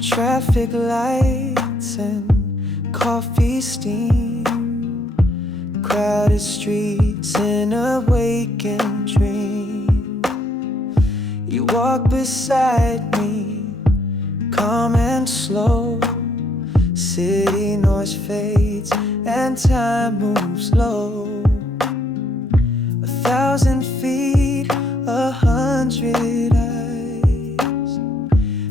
Traffic lights and coffee steam, crowded streets in a waking dream. You walk beside me, calm and slow. City noise fades and time moves slow. 1,000 feet, 100 eyes,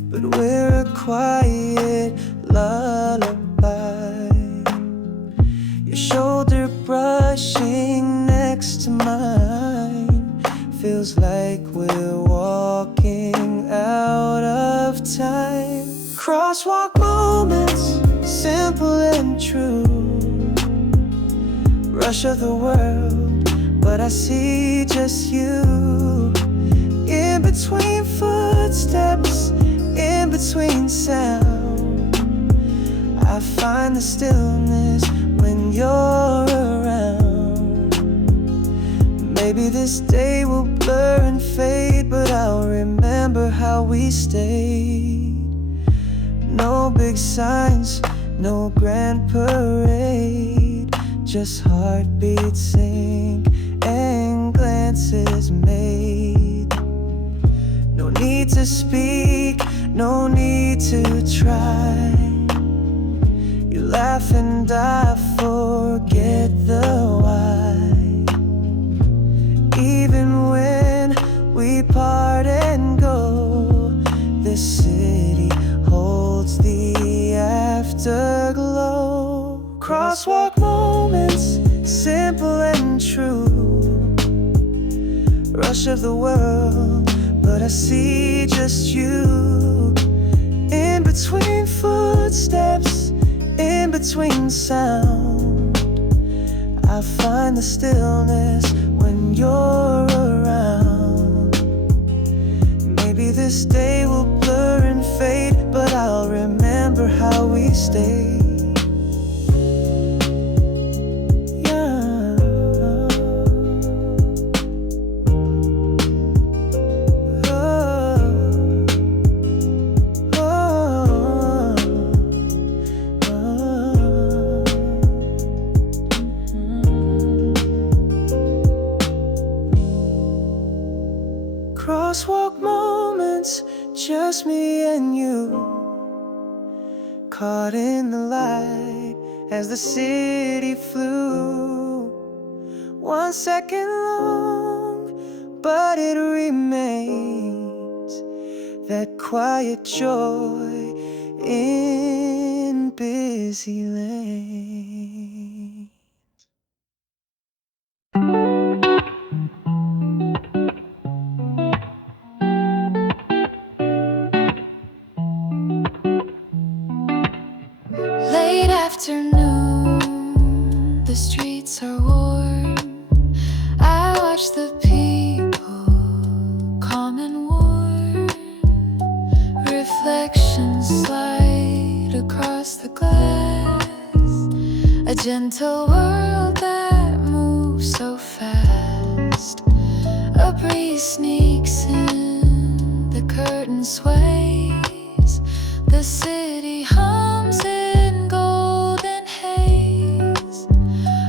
but we're a quiet lullaby. Your shoulder brushing next to mine feels like we're walking out of time. Crosswalk moments, simple and true. Rush of the world, but I see just you. In between footsteps, in between sound, I find the stillness when you're around. Maybe this day will blur and fade, but I'll remember how we stayed. No big signs, no grand parade, just heartbeats sync and glances made. No need to speak, no need to try. You laugh and I forget the why. Even when we part and go, this city holds the afterglow. Crosswalk moments, simple and true. Rush of the world, but I see just you. In between footsteps, in between sound, I find the stillness when you're around. Maybe this day will blur and fade, but I'll remember how we stayed. Crosswalk moments, just me and you, caught in the light as the city flew. 1 second long, but it remains that quiet joy in busy lanes. Late afternoon, the streets are warm. I watch the people, calm and warm. Reflections slide across the glass. A gentle world that moves so fast. A breeze sneaks in, the curtain sways. The city hums in golden haze.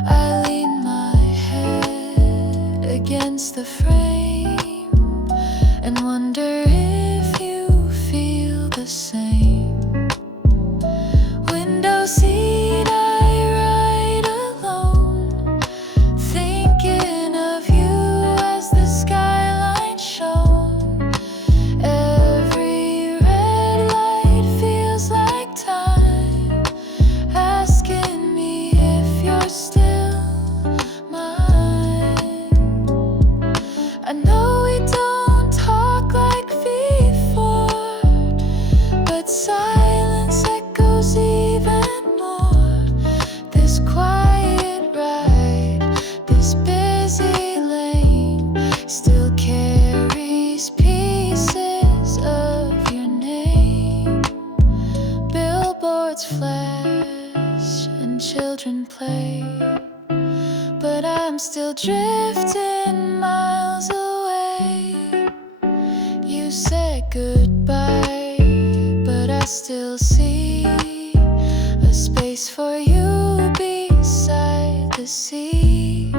I lean my head against the frame and wonder if you feel the same. Window seat, I ride alone, thinking of you as the skyline shone. Every red light feels like time, asking me if you're still mine. I know we don't talk like before, but silence echoes even more. This quiet ride, this busy lane, still carries pieces of your name. Billboards flash and children play. I'm still drifting miles away. You said goodbye, but I still see a space for you beside the sea.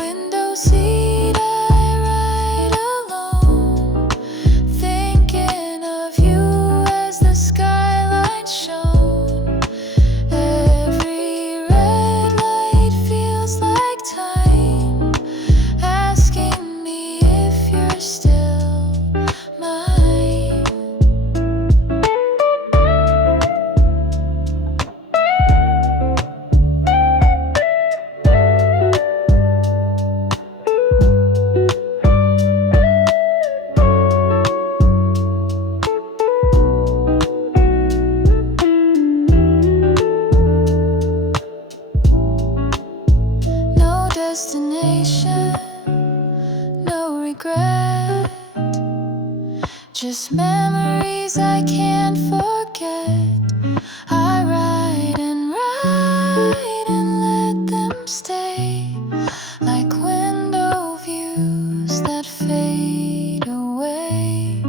Window seat, I ride alone, thinking of you as the skyline shone. Every red light feels like time, asking me if you're still mine. No destination, no regret, just memories I can't forget. I ride and let them stay, like window views that fade away.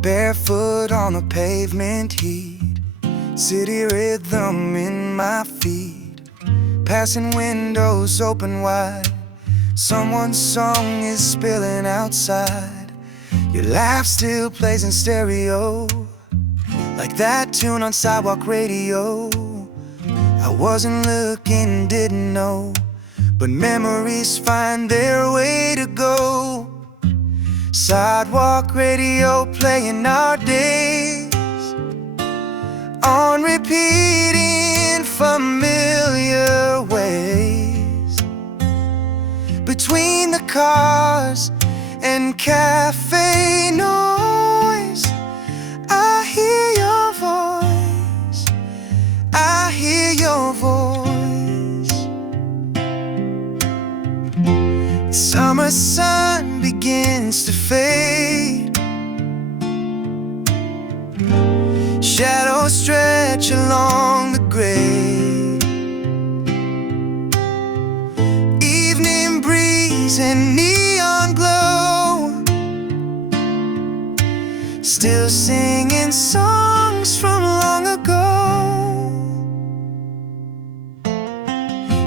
Barefoot on the pavement heat, city rhythm in my feet. Passing windows open wide, someone's song is spilling outside. Your laugh still plays in stereo, like that tune on Sidewalk Radio. I wasn't looking, didn't know, but memories find their way to go. Sidewalk radio playing our days, on repeat in familiar ways. Between the cars and cafe noise, I hear your voice, I hear your voice. Summer sun begins to fade, shadows stretch along the grave. Evening breeze and neon glow, still singing songs from long ago.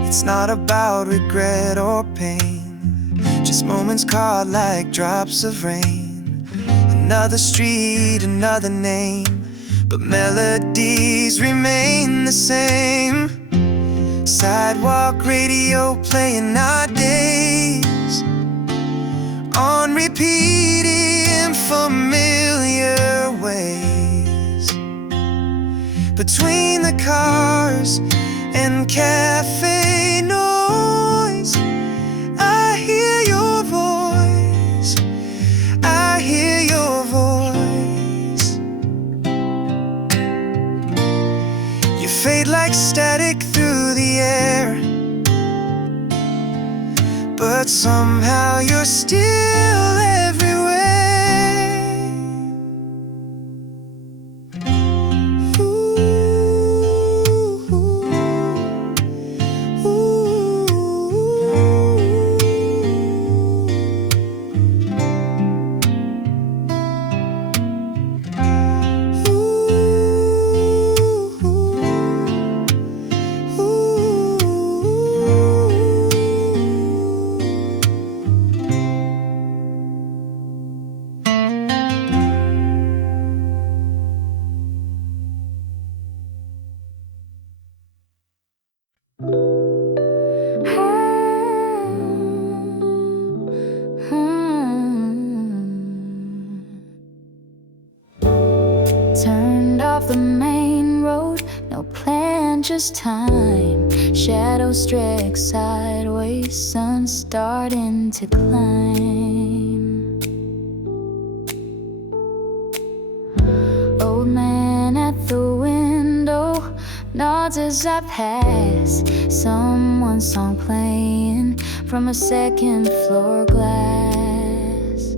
It's not about regret or pain, just moments caught like drops of rain. Another street, another name, but melodies remain the same. Sidewalk radio playing our days, on repeat in familiar ways. Between the cars and cafe noise, I hear your voice, I hear your voice. You fade like static through the air, but somehow you're still everywhere. this time. Shadows drag sideways, sun starting to climb. Old man at the window nods as I pass. Someone's song playing from a second floor glass.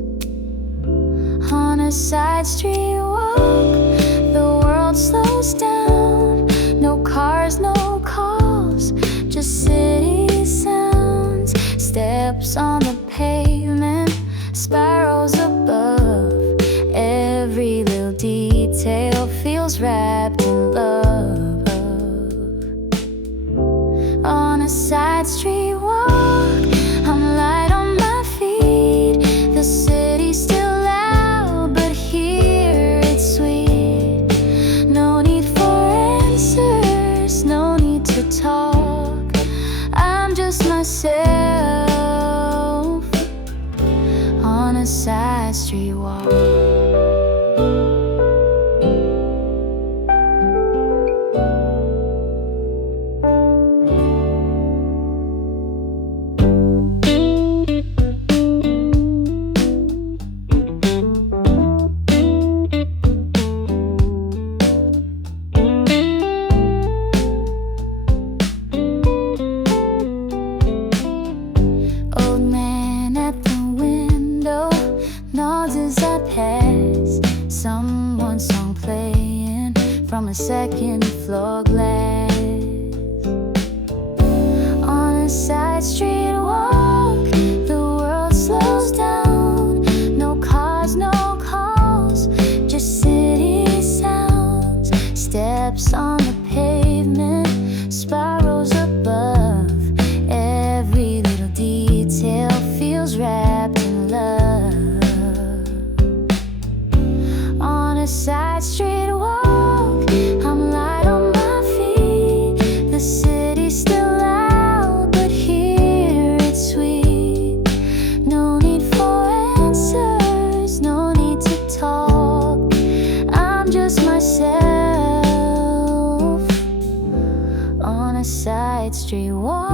On a side street walk, the world slows down. No cars, no calls, just city sounds. Steps on the pavement, spirals above. Every little detail feels wrapped in love. On a side street walk, I'm light on my feet. The city's still loud, but here it's sweet. No need for answers, no need to talk. I'm just myself on a side street walk. Second floor glass. On a side street walk, the world slows down. No cars, no calls, just city sounds. Steps on the pavement, spirals above. Every little detail feels wrapped in love. On a side street walk, I'm light on my feet. The city's still loud, but here it's sweet. No need for answers, no need to talk. I'm just myself on a side street walk.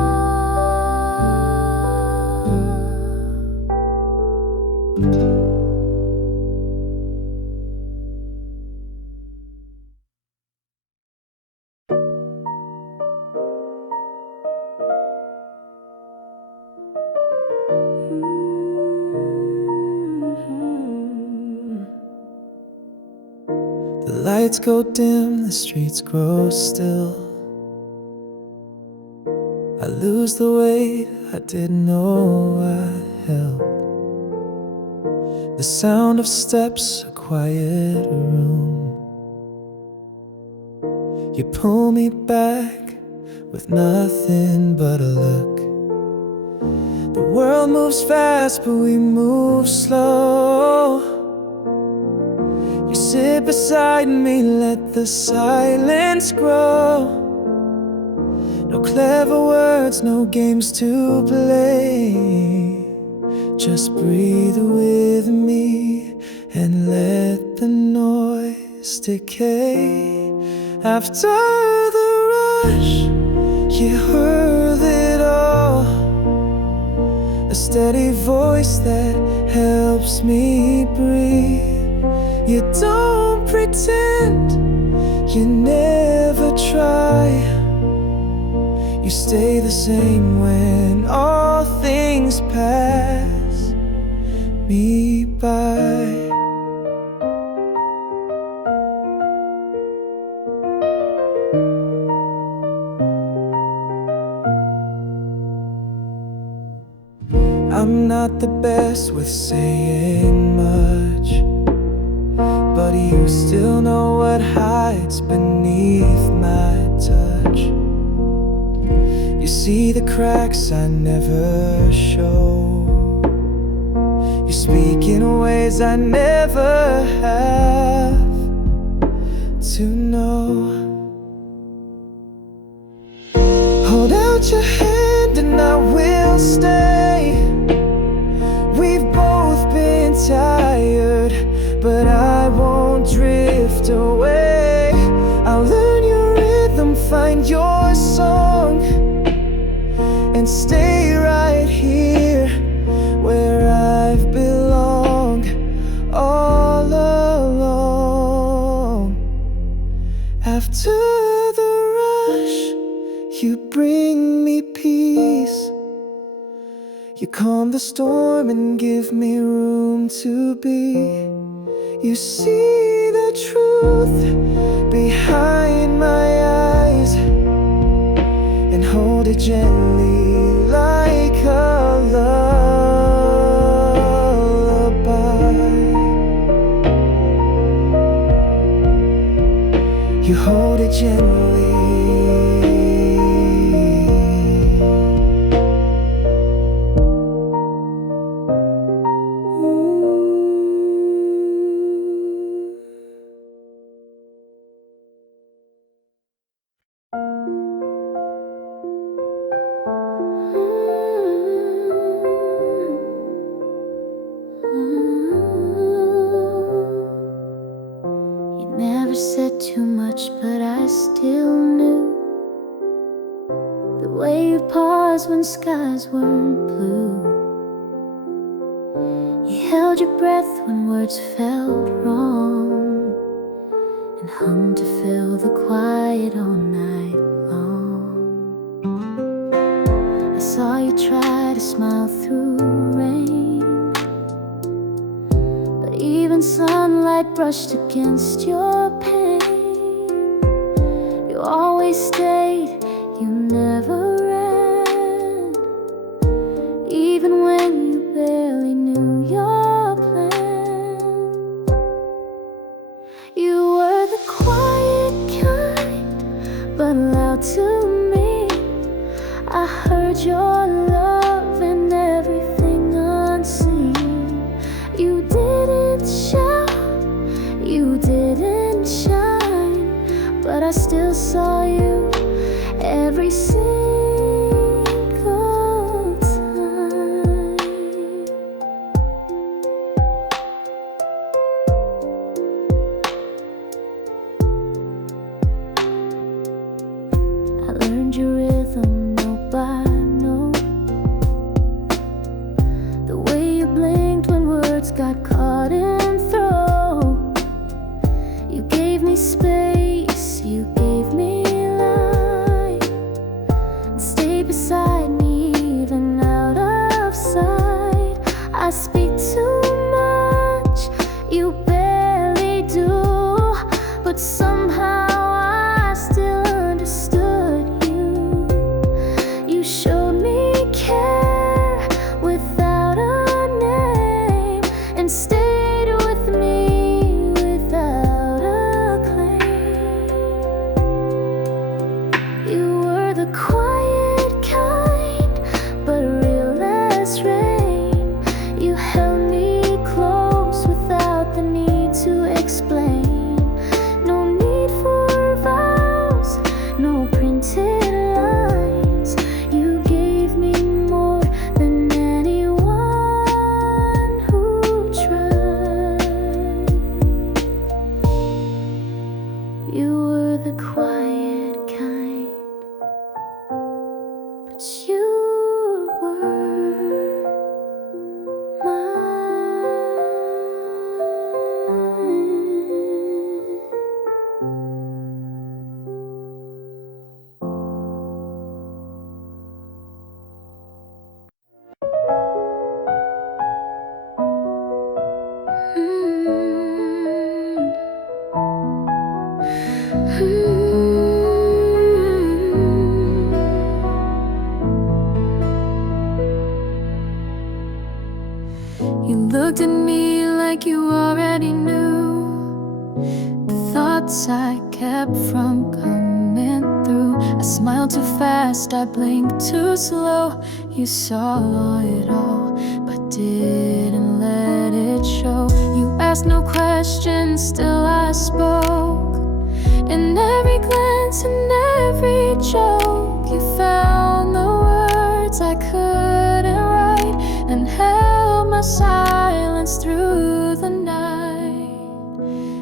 The lights go dim, the streets grow still. I lose the weight I didn't know I held. The sound of steps, a quiet room. You pull me back with nothing but a look. The world moves fast, but we move slow. You sit beside me, let the silence grow. No clever words, no games to play. Just breathe with me and let the noise decay. After the rush, you heard it all. A steady voice that helps me breathe. You don't pretend, you never try. You stay the same when all things pass me by. I'm not the best with saying much, but you still know what hides beneath my touch. You see the cracks I never show. You speak in ways I never have to know. Hold out your hand and I will stay. We've both been tired, but I won't drift away. I'll learn your rhythm, find your bring me peace. You calm the storm and give me room to be. You see the truth behind my eyes and hold it gently like a lullaby. You hold it gently. Never said too much, but I still knew the way you paused when skies weren't blue. You held your breath when words felt wrong and hung to fill the quiet all night long. I saw you try to smile through rain, but even sunlight brushed against your pain. You always stayed, you never ran, even when you barely knew your plan. You were the quiet kind, but loud to me. I heard your love in everything unseen. You didn't shout, you didn't shine, but I still saw you every single time. I learned your rhythm note by note, the way you blinked when words got caught in throat. You gave me space, you gave me light, and stayed beside me even out of sight. I speak too much, you barely do, but somehow I still understood you. You showed me care without a name and stayed with me without a claim. You were the quiet kind, but real as rain. You held me close without the need to explain. No need for vows, no printed lines. You gave me more than anyone who tried. You were the quiet kind, but you were You looked at me like you already knew the thoughts I kept from coming through. I smiled too fast, I blinked too slow. You saw it all, but didn't let it show. You asked no questions, still I spoke. In every glance and every joke, you found the words I couldn't write and held my silence through the night.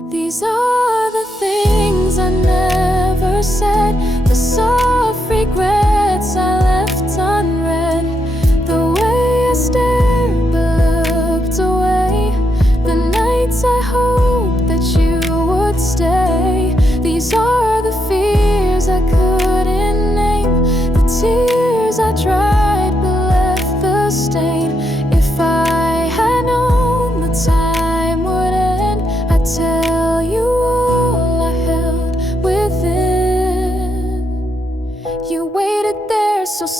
These are the things I never said, the soft regrets I left unread, the way I stared but looked away, the nights I hoped that you would stay. These are the fears I couldn't name, the tears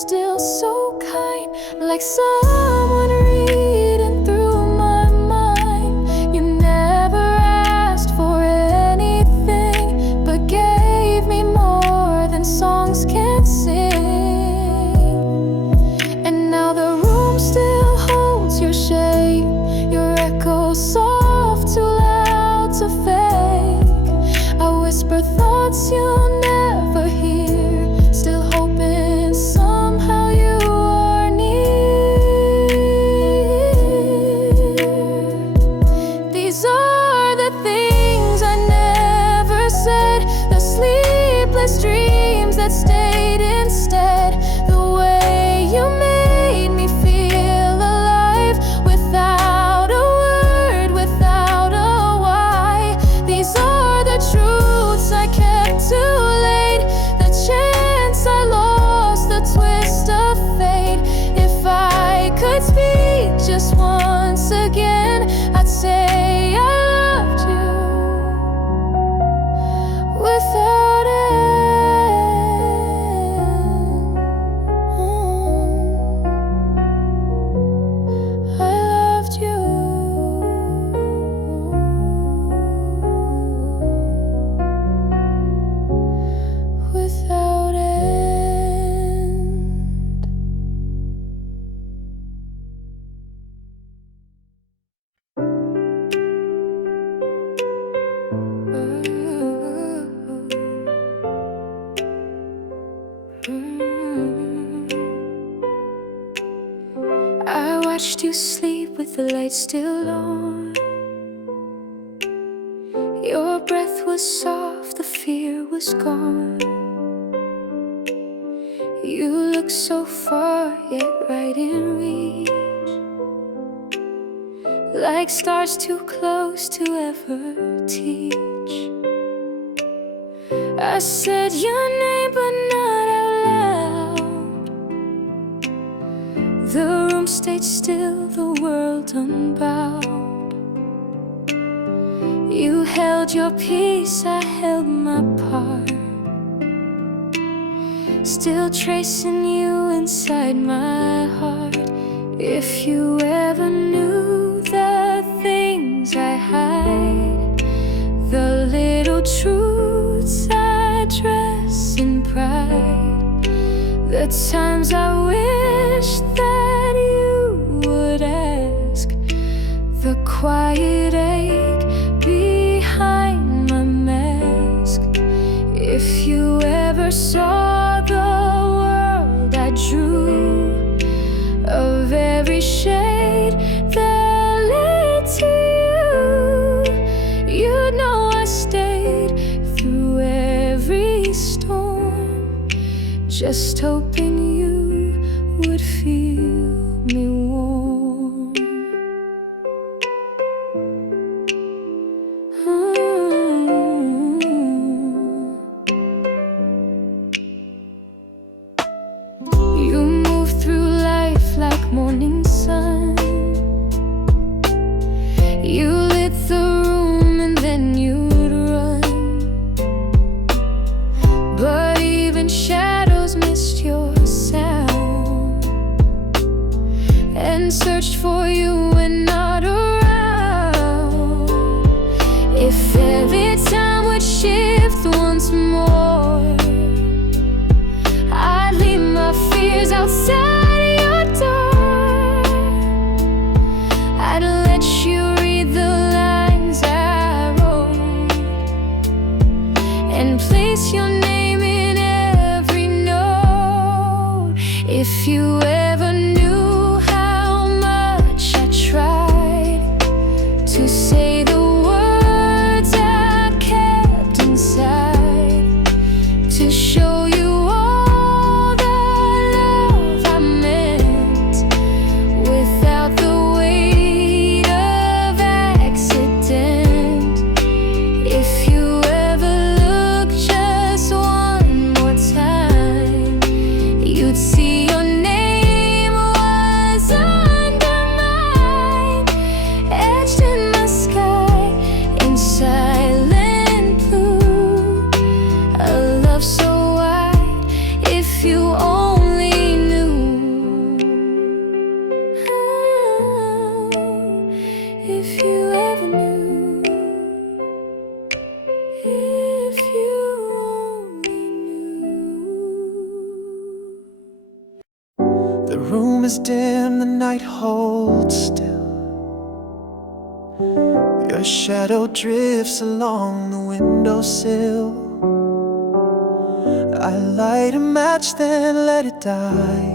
still so kind, like someone reading through my mind. You never asked for anything, but gave me more than songs can sing. And now the room still holds your shape, your echo soft, too loud to fake. I whisper thoughts you'll never hear, still hoping somehow you are near. These are the things I never said, the sleepless dreams that stayed instead, the way you made me feel alive without a word, without a why. These are the truths I kept too late, the chance I lost, the twist of fate. If I could speak just once again, I'd say I loved you without end. I loved you without end. I watched you sleep with the lights still on. Your breath was soft, the fear was gone. You look so far, yet right in reach, like stars too close to ever teach. I said your name, but not out loud. The room stayed still, the world unbowed. You held your peace, I held my part, still tracing you inside my heart. If you ever knew the things I hide, the little truths I dress in pride, the times I wish that you would ask, the quiet ache behind my mask. If you ever saw the world I drew, of every shade that led to you, you'd know I stayed through every storm, just hoping you would feel me warm. You move through life like morning sun. You lit the room and then you'd run, but even shadows missed your sound and searched for you when not around. If every time would shift once more, I'd leave my fears outside your door. I'd let you read the lines I wrote and place your name in every note. If you ever knew how much I tried to say the words I kept inside, to show you all the love I meant, without the weight of accident. If you ever look just one more time, you'd see your name The room is dim, the night holds still. Your shadow drifts along the windowsill. I light a match, then let it die.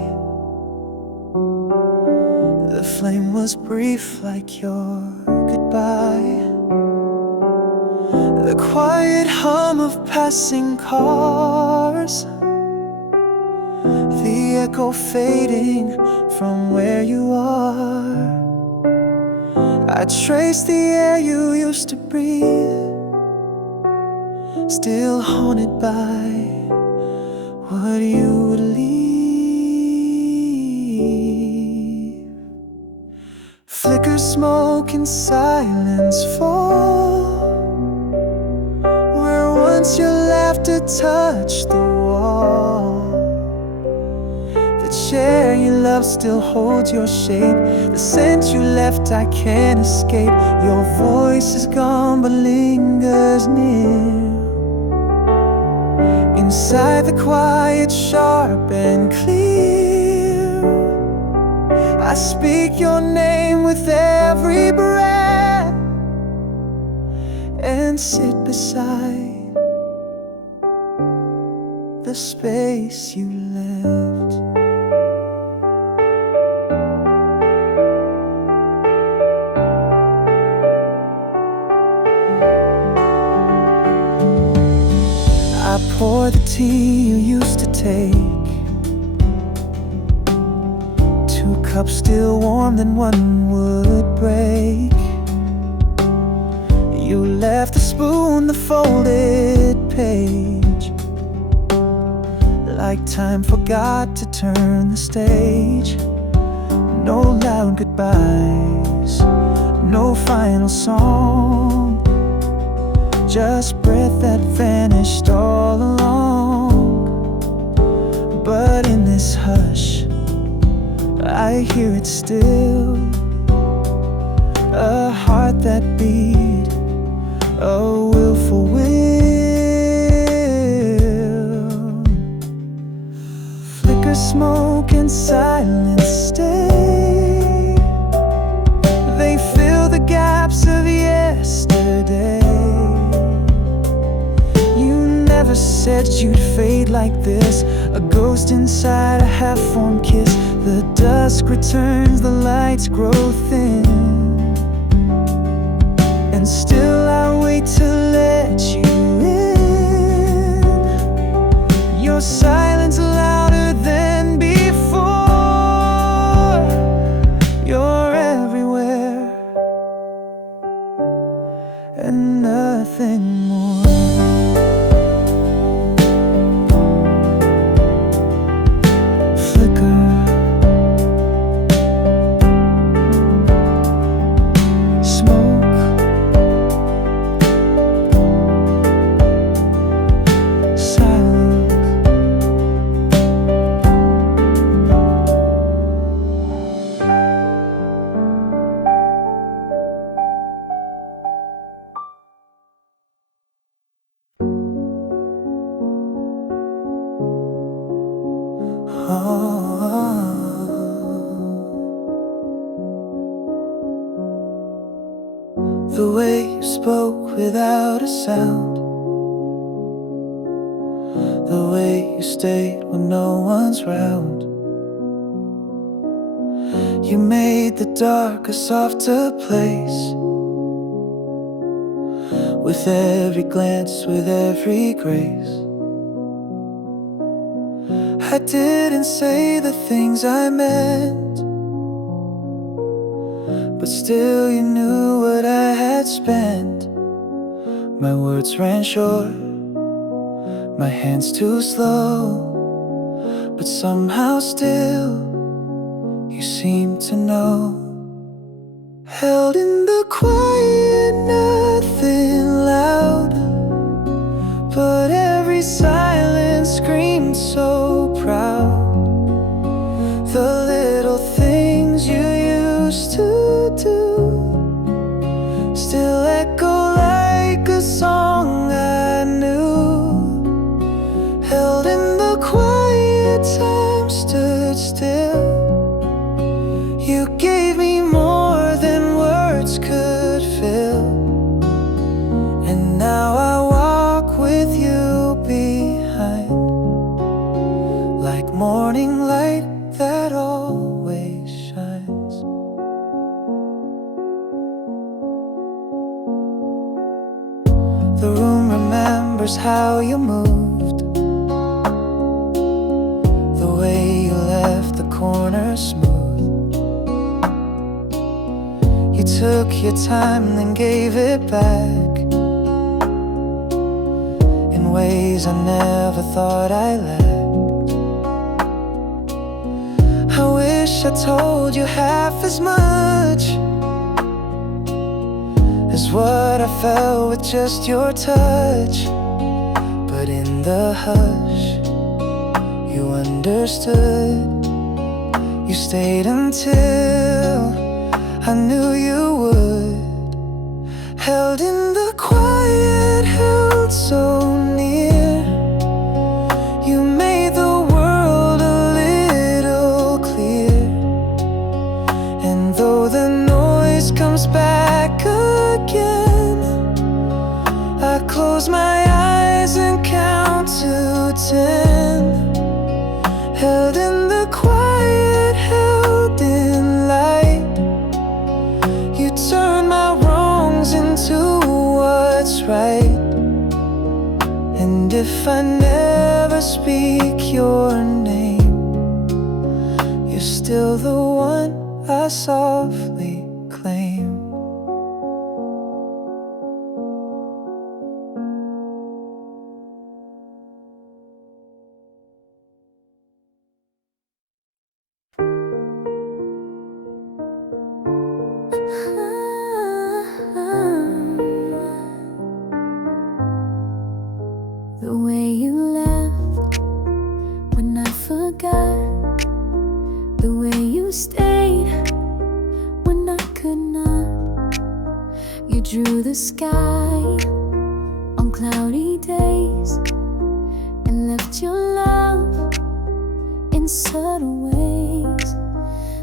The flame was brief like your goodbye. The quiet hum of passing cars, the echo fading from where you are. I trace the air you used to breathe, still haunted by what you would leave. Flicker smoke and silence fall where once your laughter touched the wall. The chair you love still holds your shape. The scent you left I can't escape. Your voice is gone but lingers near. Inside the quiet, sharp and clear, I speak your name with every breath and sit beside the space you left. I pour the tea you used to take, 2 cups still warm, then one would break. You left the spoon, the folded page, like time forgot to turn the stage. No loud goodbyes, no final song, just breath that vanished all along. But in this hush, I hear it still, a heart that beat, a willful will. Flicker smoke and silence stay, they fill the gaps of yesterday. Never said you'd fade like this, a ghost inside a half-formed kiss. The dusk returns, the lights grow thin, and still I wait to let you in. Your silence louder than before. You're everywhere and nothing more. The way you spoke without a sound, the way you stayed when no one's round. You made the dark a softer place, with every glance, with every grace. I didn't say the things I meant, but still you knew what I had spent. My words ran short, my hands too slow, but somehow still you seemed to know. Held in the quiet, nothing loud, but every silence screamed so proud. The little things you used to do still echo like a song I knew. Held in the quiet, time stood still, remembers how you moved, the way you left the corner smooth. You took your time then gave it back in ways I never thought I lacked. I wish I told you half as much as what I felt with just your touch. But in the hush, you understood. You stayed until I knew you would. Held in the quiet, held so near. You made the world a little clear. And though the noise comes back again, I close my eyes and count to 10. Held in the quiet, held in light. You turn my wrongs into what's right. And if I never speak your name, you're still the one I softly claim. The way you left when I forgot, the way you stayed when I could not. You drew the sky on cloudy days and left your love in subtle ways.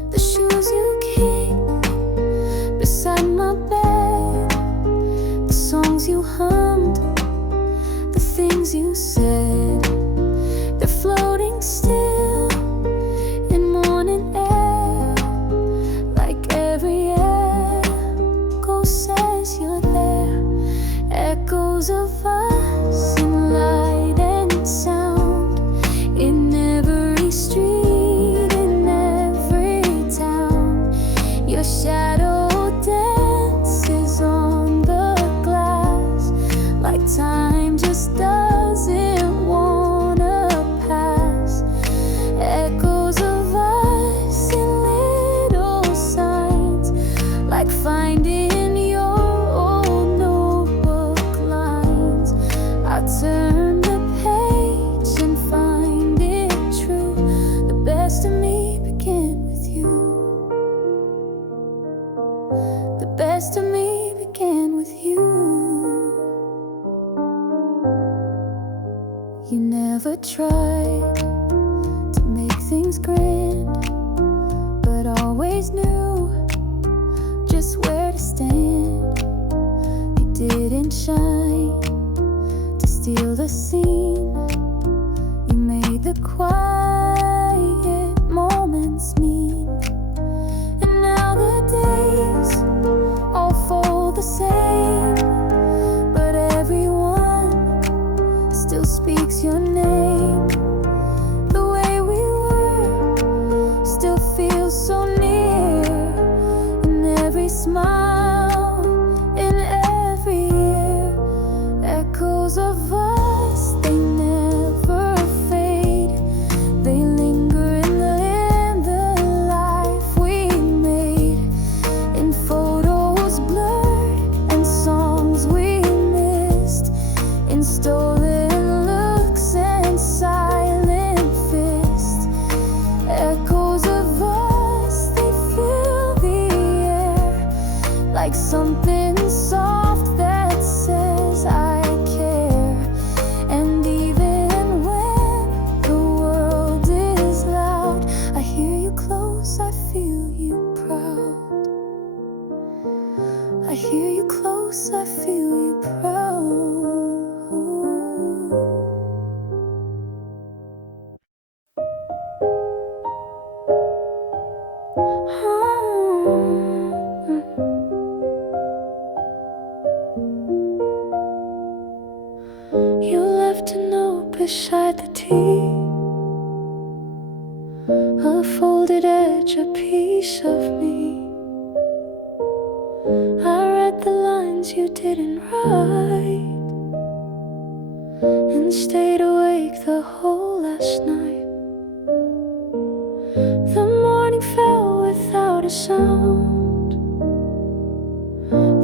The shoes you keep beside my bed, the songs you hummed, the things you said, they're floating still in morning air, like every echo says you're there. Echoes of us in light and sound, in every street, in every town. Your shadow dances on the glass, like time just doesn't wanna pass. Echoes of us in little signs, like finding your old notebook lines. I turn the page and find it true. The best of me began with you. The best of me began with you. You never tried to make things grand, but always knew just where to stand. You didn't shine to steal the scene. You made the quiet moments mean. And now the days all fold the same, but everyone still speaks your name. The way we were still feels so near, in every smile, in every year. Echoes of us, they never fade. They linger in the life we made, in photos blurred and songs we missed, in stolen looks and silent fists. Echoes of us, they fill the air, like something soft that says I care. And even when the world is loud, I hear you close, I feel you proud. I hear you close, I feel you proud. folded edge a piece of me. I read the lines you didn't write and stayed awake the whole last night. The morning fell without a sound.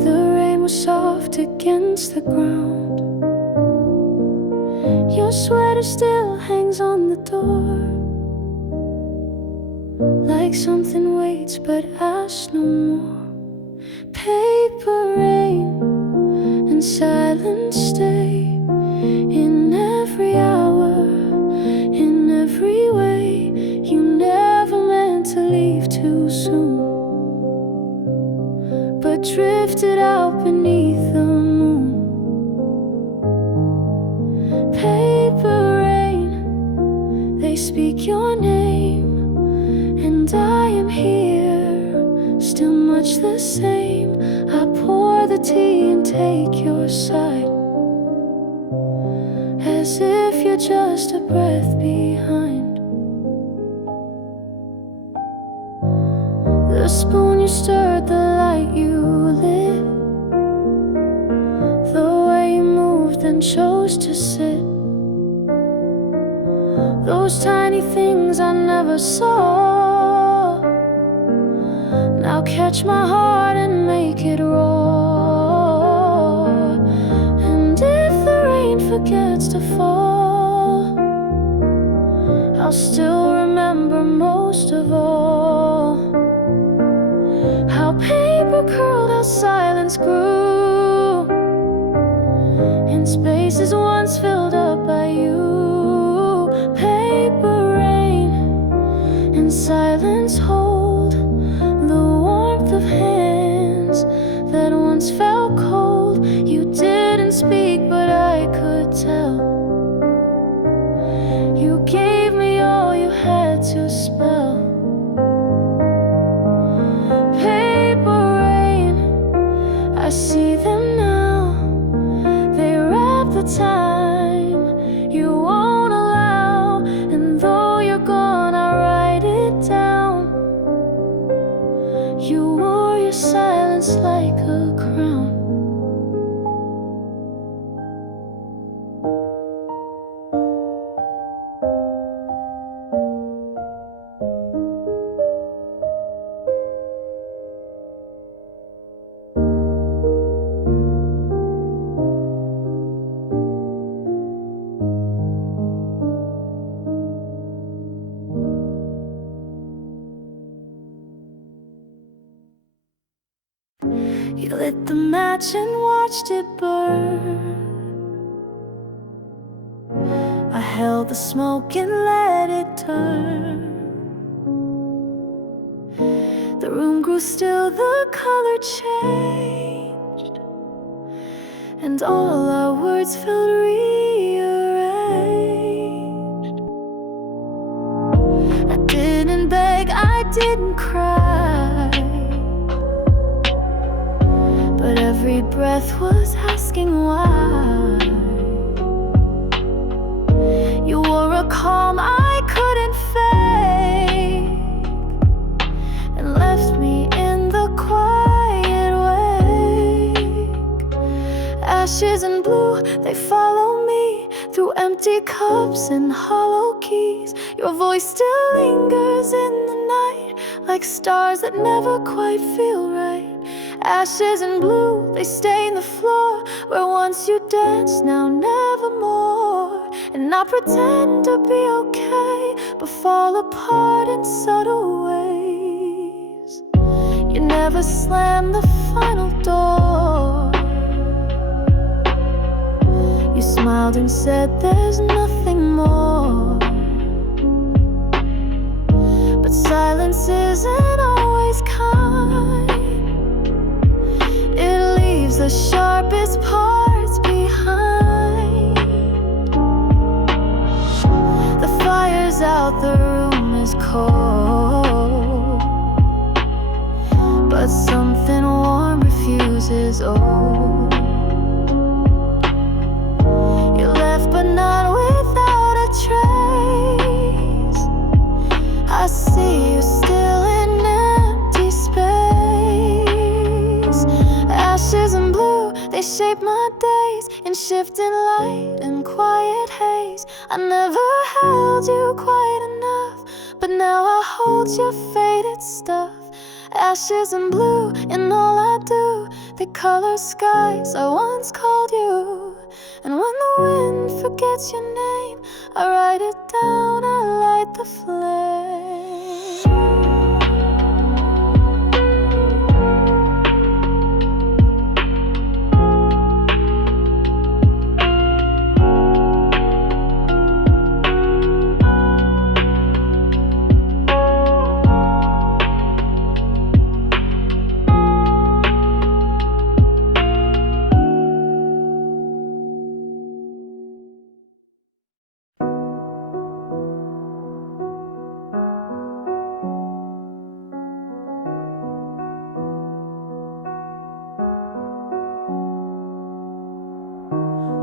The rain was soft against the ground. Your sweater still hangs on the door, like something waits but asks no more. Paper rain and silence stay in every hour, in every way. You never meant to leave too soon, but drifted out beneath the moon. Paper rain, they speak your name, and I am here, still much the same. I pour the tea and take your side, as if you're just a breath behind. The spoon you stirred, the light you lit, the way you moved and chose to sit. Those tiny things I never saw now catch my heart and make it roar. And if the rain forgets to fall, I'll still remember most of all how paper curled, how silence grew in spaces once filled up by you. Paper rain and silence hold the warmth of hands that once felt cold. You didn't speak, but I could tell. You gave me all you had to spell. Paper rain, I see them now. They wrap the time you won't allow, and though you're gone, I write it down. You wore your silence like a crown. You lit the match and watched it burn. I held the smoke and let it turn. The room grew still, the color changed, and all our words felt rearranged. I didn't beg, I didn't cry, but every breath was asking why. You wore a calm I couldn't fake, and left me in the quiet wake. Ashes and blue, they follow me through empty cups and hollow keys. Your voice still lingers in the night, like stars that never quite feel right. Ashes and blue, they stain the floor where once you danced, now nevermore. And I pretend to be okay, but fall apart in subtle ways. You never slammed the final door. You smiled and said there's nothing more. But silence isn't always kind. It leaves the sharpest parts behind. The fire's out, the room is cold, but something warm refuses old. You left but not without a trace. I see They shape my days in shifting light and quiet haze. I never held you quite enough, but now I hold your faded stuff. Ashes and blue in all I do. They color skies I once called you. And when the wind forgets your name, I write it down, I light the flame.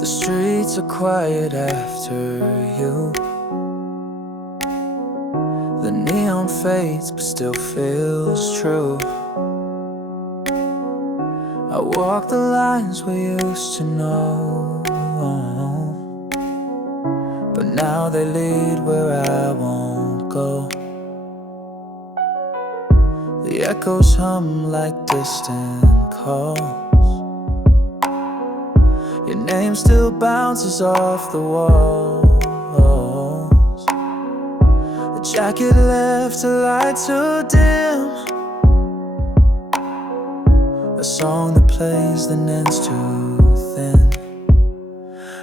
The streets are quiet after you. The neon fades but still feels true. I walk the lines we used to know, but now they lead where I won't go. The echoes hum like distant calls. Your name still bounces off the walls. A jacket left a light too dim. A song that plays then ends too thin.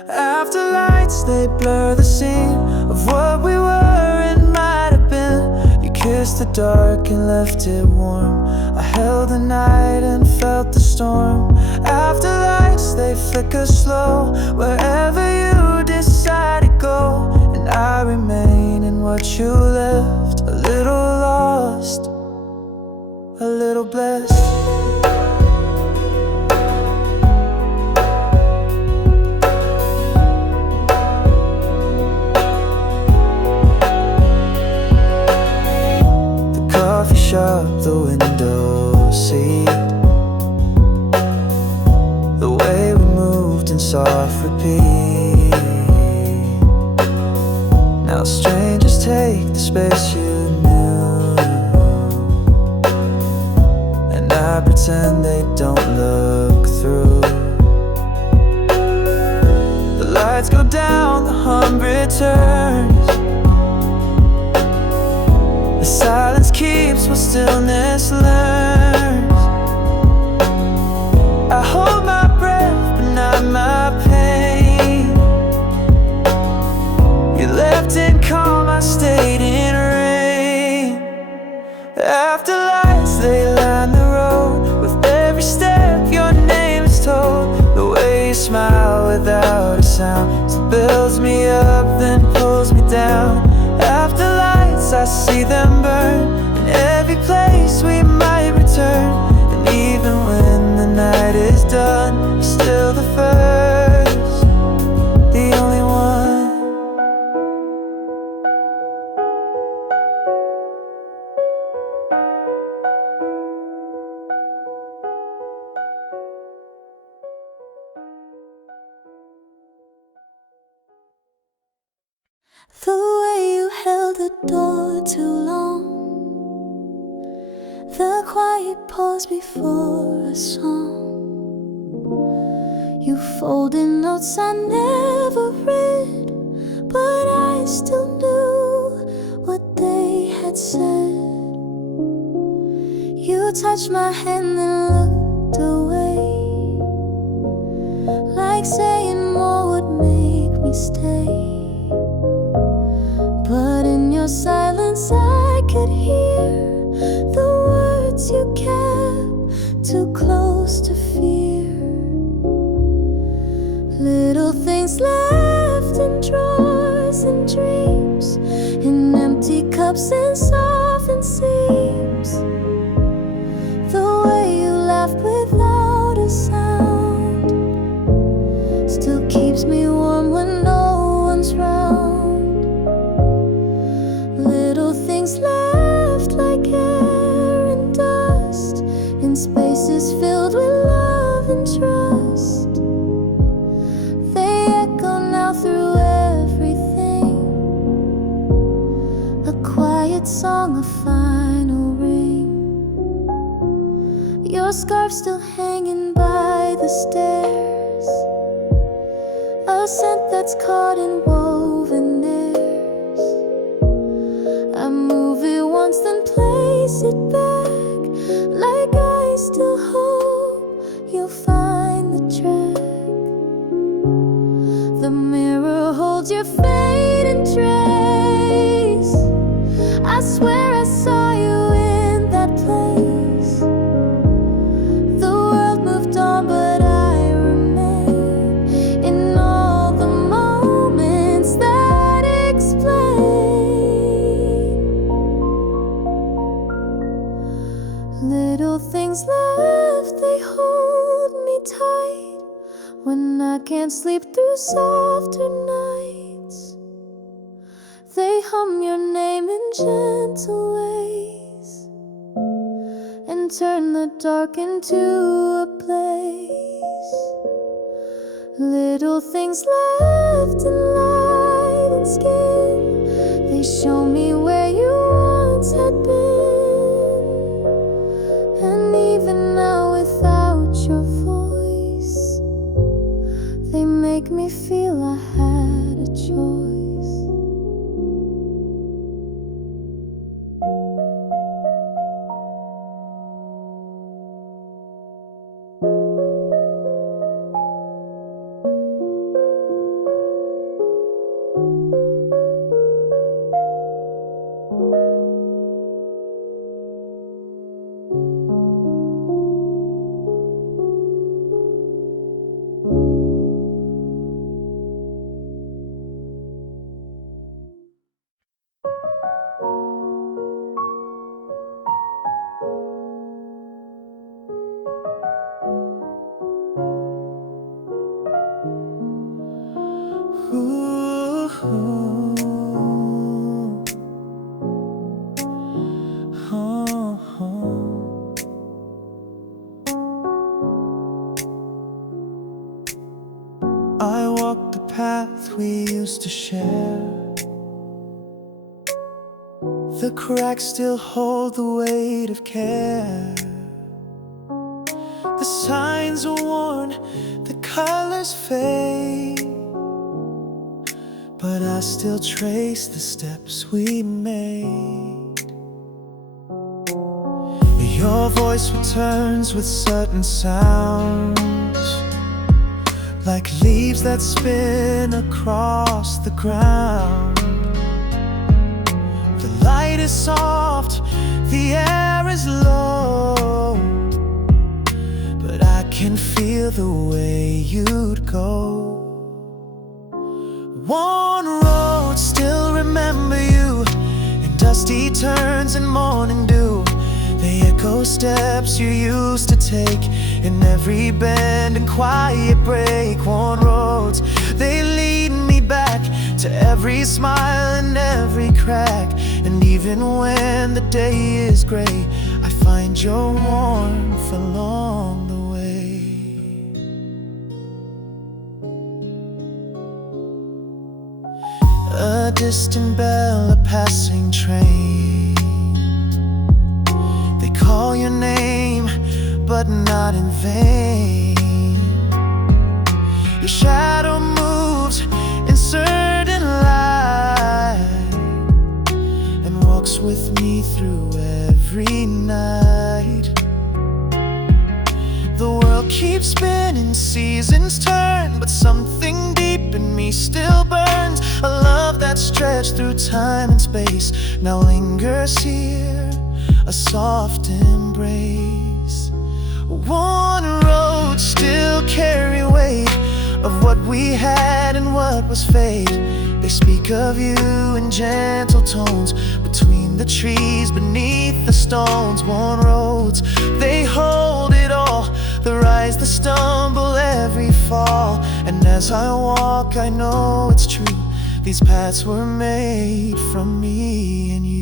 Afterlights, they blur the scene of what we were and might have been. You kissed the dark and left it warm. I held the night and felt the storm. Afterlights, they flicker slow wherever you decide to go. And I remain in what you left, a little lost, a little blessed. The coffee shop, the window seat, the way we moved in soft repeat. Now strangers take the space you knew, and I pretend they don't look through. The lights go down, the hum returns. The silence keeps what stillness learns. I hold my breath, but not my pain. You left in calm, I stayed in rain. Afterlights, they line the road. With every step, your name is told. The way you smile without a sound, so builds me up, then pulls me down. Afterlights, I see them burn in every place we might return. And even when the night is done, you're still the first, the only one. The way you held the door too long, the quiet pause before a song. You folded notes I never read, but I still knew what they had said. You touched my hand and looked away, like saying more would make me stay. But in your silence I could hear the words you kept too close to fear. Little things left in drawers and dreams, in empty cups and softened seams. The way you laughed without a sound still keeps me warm when no one's round. Your scarf still hanging by the stairs, a scent that's caught in woven airs. I move it once then place it back, like I still hope you'll find the track. The mirror holds your fading trace. I swear I saw you in that place. The world moved on, but I remain in all the moments that explain. Little things left, they hold me tight when I can't sleep through softer nights. They hum your name in gentle ways and turn the dark into a place. Little things left in light and skin, they show me where you once had been. And even now without your voice, they make me feel I had a choice. I walk the path we used to share. The cracks still hold the weight of care. The signs are worn, the colors fade, but I still trace the steps we made. Your voice returns with certain sounds, like leaves that spin across the ground. The light is soft, the air is low, but I can feel the way you'd go. One road, still remember you, in dusty turns and morning dew. They echo steps you used to take, in every bend and quiet break. Worn roads, they lead me back to every smile and every crack. And even when the day is gray, I find your warmth along the way. A distant bell, a passing train, they call your name, but not in vain. Your shadow moves in certain light and walks with me through every night. The world keeps spinning, seasons turn, but something deep in me still burns. A love that stretched through time and space now lingers here, a soft embrace. One road, still carry weight of what we had and what was fate. They speak of you in gentle tones, between the trees, beneath the stones. Worn roads, they hold it all, the rise, the stumble, every fall. And as I walk, I know it's true, these paths were made from me and you.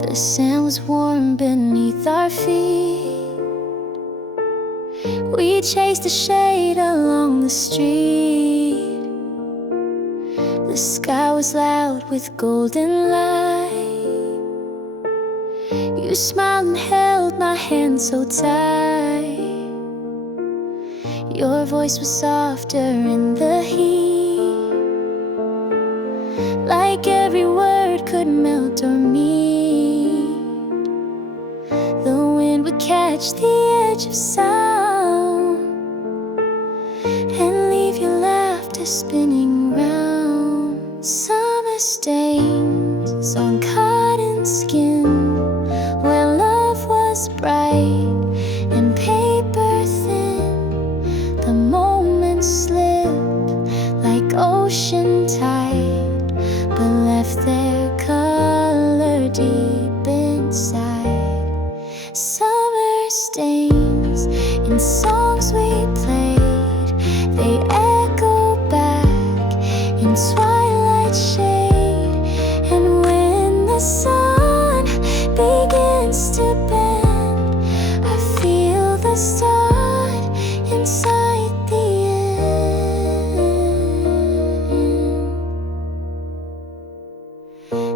The sand was warm beneath our feet. We chased the shade along the street. The sky was loud with golden light. You smiled and held my hand so tight. Your voice was softer in the heat, like every word could melt or meet. The wind would catch the edge of sound and leave your laughter spinning round. Summer stains on cotton skin, where love was bright and paper thin. The moments slip like ocean tide, but left their color deep inside. Summer stains in songs we played, they echo back in twilight shade. And when the sun begins to bend, I feel the start inside the end.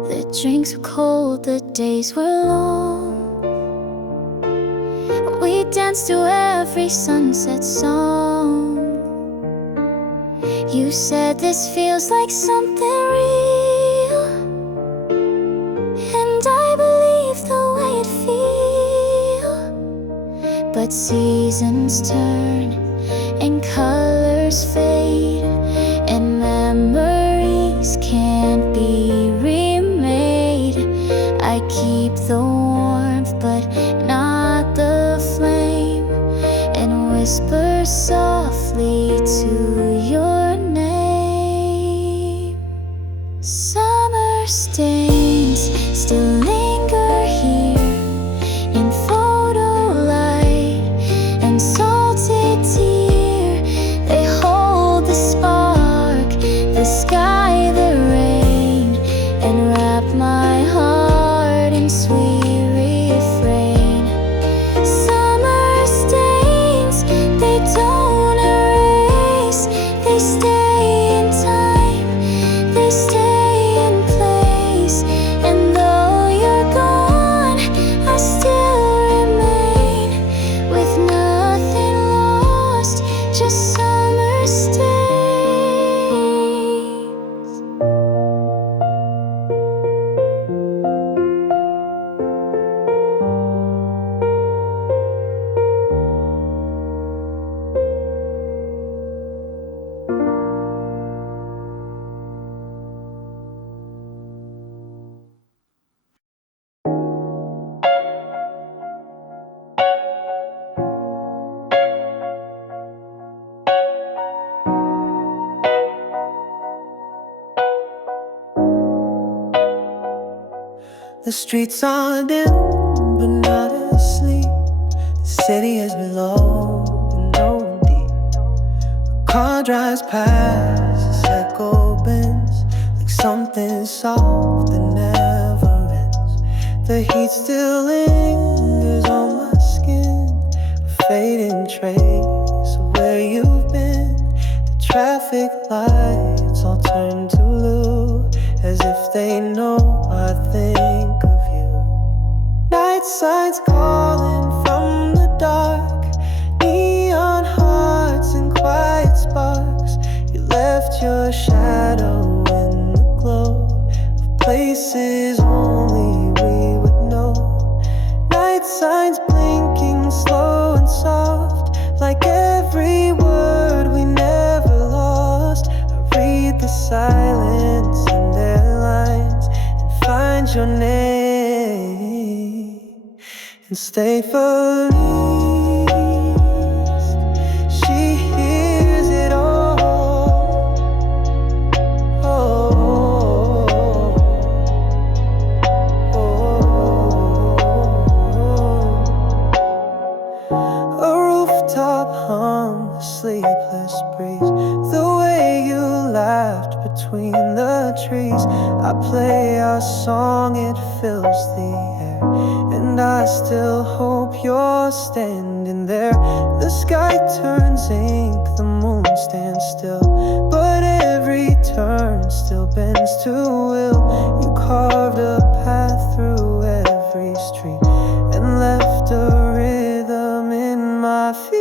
The drinks were cold, the days were long. We danced to every sunset song. You said this feels like something real, and I believe the way it feels. But seasons turn and colors fade, and memories can't be remade. I keep the warmth but not the flame, and whisper softly to your name. Summer stains still linger here in photo light and salted tear. They hold the spark, the sky, the rain, and wrap my heart in sweet refrain. Summer stains, they don't erase, they stay in time, they stay in place. And though you're gone, I still remain with nothing lost, just summer stains. The streets are dim, but not asleep. The city is below, and no deep. A car drives past, this echo bends like something soft that never ends. The heat still lingers on my skin, a fading trace of where you've been. The traffic lights all turn to blue, as if they know I think of you. Night signs calling from the dark, neon hearts and quiet sparks. You left your shadow in the glow of places only we would know. Night signs blinking slow and soft, like every word we never lost. I read the silence in their lines and find your name and stay for least. She hears it all. Oh, a rooftop hum, a sleepless breeze. between the trees. I play our song, it fills the air, and I still hope you're standing there. The sky turns ink, the moon stands still, but every turn still bends to will. You carved a path through every street and left a rhythm in my feet.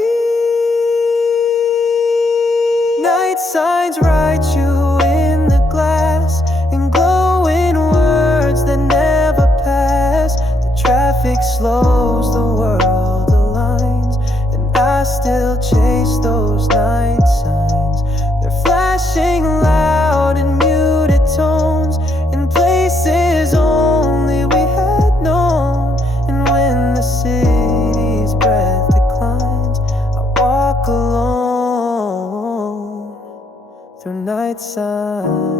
Night signs write you in the glass in glowing words that never pass. The traffic slows, the world aligns, and I still chase those night signs. They're flashing loud in muted tones in places only we had known. And when the city's breath declines, I walk alone through night signs.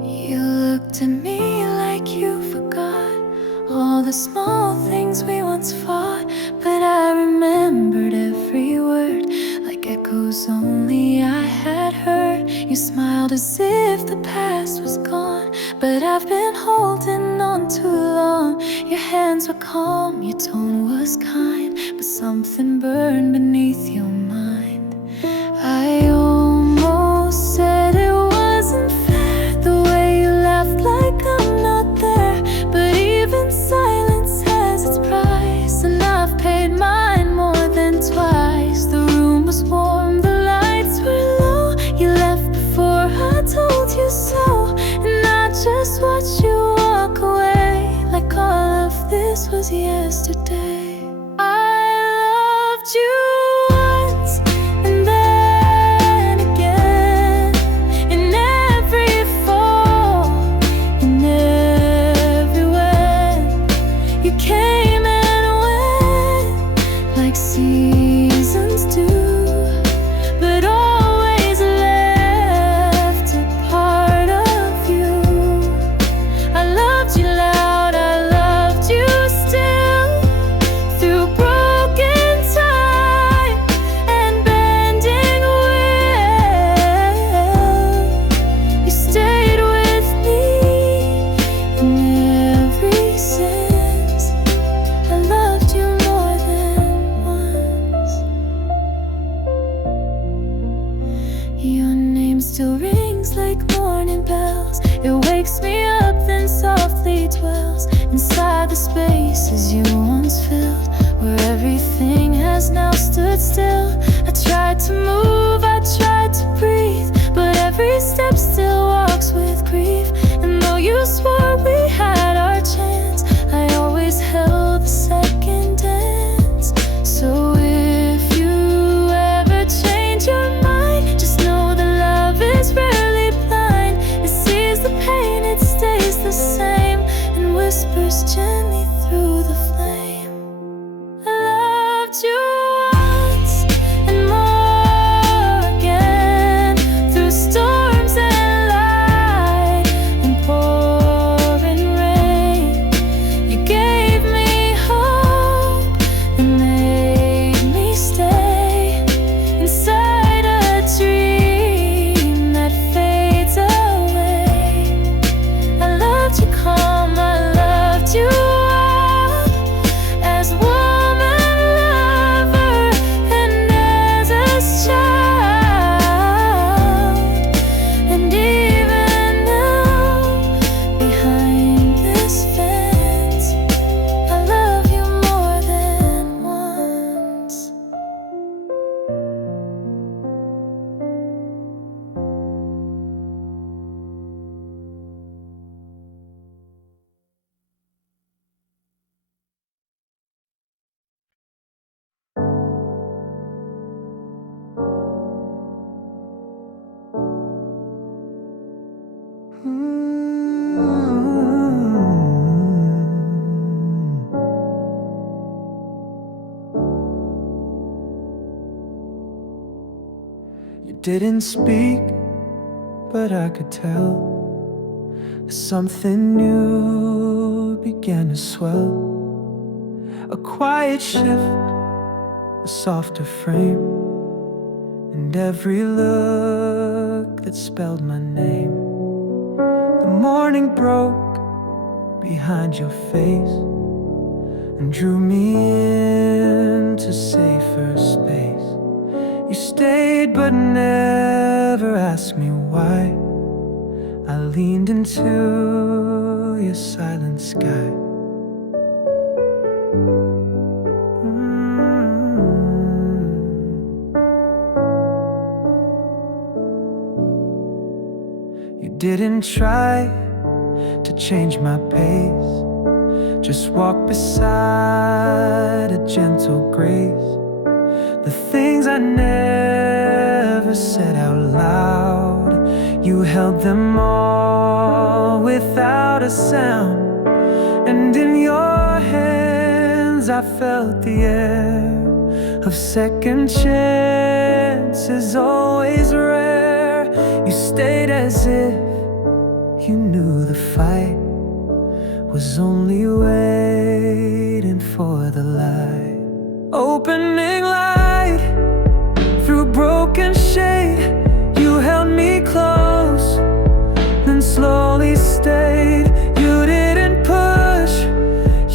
You looked at me like you forgot all the small things we once fought, but I remembered every word like echoes only I had heard. You smiled as if the past was gone, but I've been holding on too long. Your hands were calm, your tone was kind, but something burned beneath your mind. I almost said it wasn't fair, the way you laughed like I'm not there. But even silence has its price, and I've paid mine more than twice. The room was warm, the lights were low. You left before I told you so, and I just watched you walk away like all of this was yesterday. I loved you once, and then again, in every fall, in every when. You came and went like seasons do, but always left a part of you. I loved you loud, I loved you still, through broken time and bending will. You stayed with me in every sense. I loved you more than once. Your name still rings like morning bells. It wakes me up, then softly dwells inside the spaces you once filled, where everything has now stood still. I tried to move, I tried to breathe, but every step still walks with grief. And though you swore we had our chance, I always held the second dance. So if you ever change your mind, just know that love is rarely blind. It sees the pain, it stays the same, and whispers gently through the flame. I loved you once and more again, through storms and light and pouring rain. You gave me hope and made me stay inside a dream that fades away. I loved you calm, I loved you up, as woman love. You didn't speak, but I could tell something new began to swell. A quiet shift, a softer frame, and every look that spelled my name. The morning broke behind your face and drew me into safer space. You stayed but never asked me why. I leaned into your silent sky. You didn't try to change my pace, just walk beside a gentle grace. The things I never said out loud, you held them all without a sound. And in your hands I felt the air of second chances, always rare. You stayed as if you knew the fight was only waiting for the light. Opening light through broken shade, you held me close, then slowly stayed. You didn't push,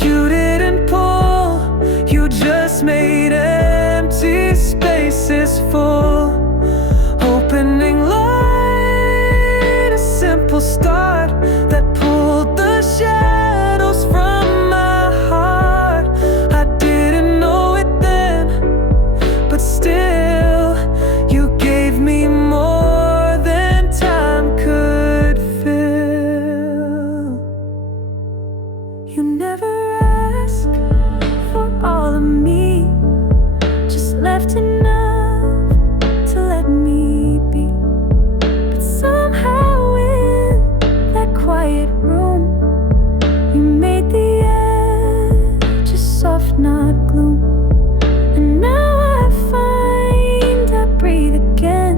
you didn't pull, you just made empty spaces full. Opening light, a simple start that pulled the shadows from my heart. I didn't know it then, but still you gave me more than time could fill. You never asked for all of me, just left enough to let me be. But somehow in that quiet room, you made the edges soft, not gloom. And now I find I breathe again,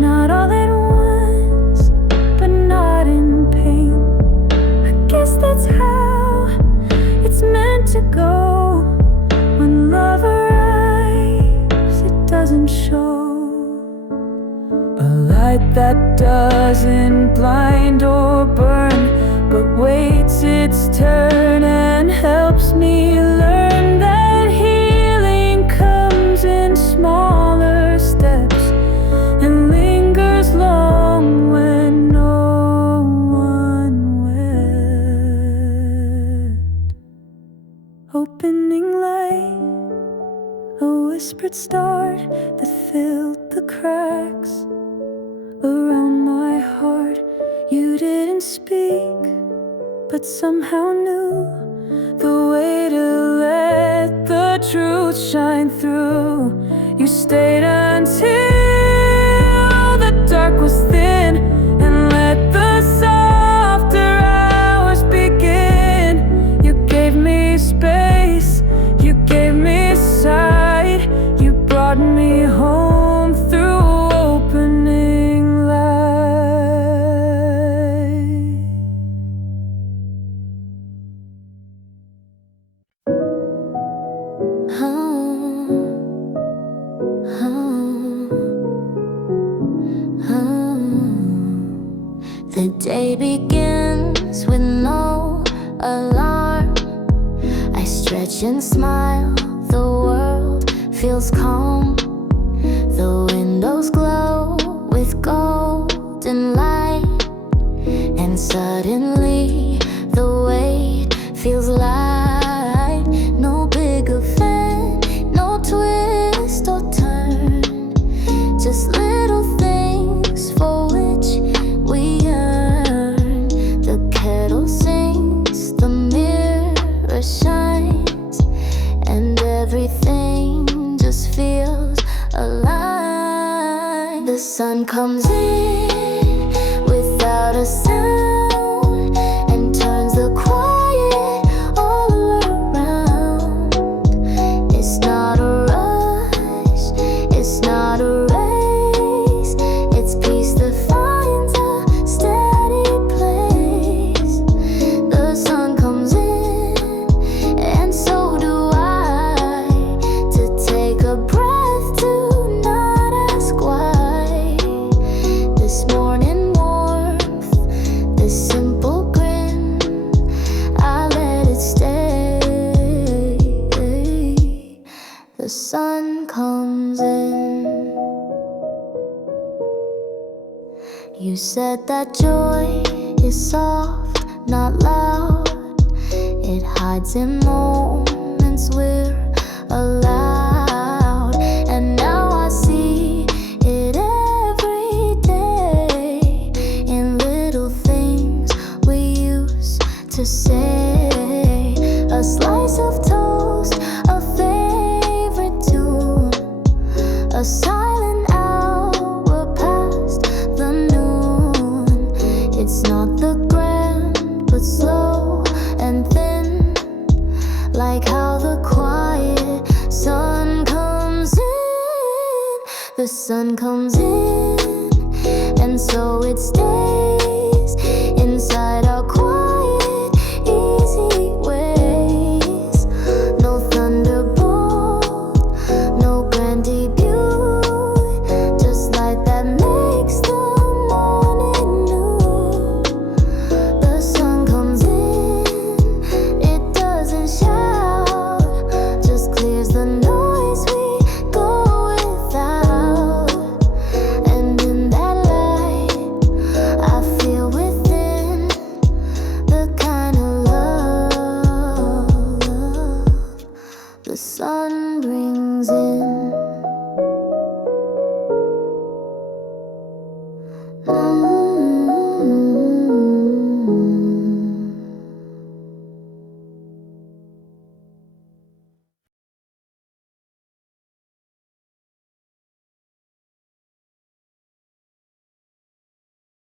not all at once, but not in pain. I guess that's how it's meant to go. When love arrives, it doesn't show. A light that doesn't blind or burn, but waits its turn and helps me learn that healing comes in smaller steps and lingers long when no one wept. Opening light, a whispered start that filled the cracks around my heart. You didn't speak, but somehow knew the way to let the truth shine through. You stayed until the dark was thin and let the softer hours begin. You gave me space, you gave me sight, you brought me home through opening light. The day begins with no alarm. I stretch and smile, the world feels calm. The windows glow with golden light, and suddenly the weight feels light. No big event, no twist or turn, just little things for which we yearn. The kettle sings, the mirror shines, and everything just feels alive. The sun comes in without out a sound and turns the quiet all around. It's not a rush, it's not a race, it's peace that finds a steady place. The sun comes in and so do I, to take a breath, to not ask why. This morning warmth, this simple grin, I let it stay. The sun comes in. You said that joy is soft, not loud. It hides in moments we're allowed. And now I see it every day, in little things we used to say. A slice of toast, a favorite tune, a silent hour past the noon. It's not the grand, but slow and thin, like how the quiet sun comes in. The sun comes in, and so it stays.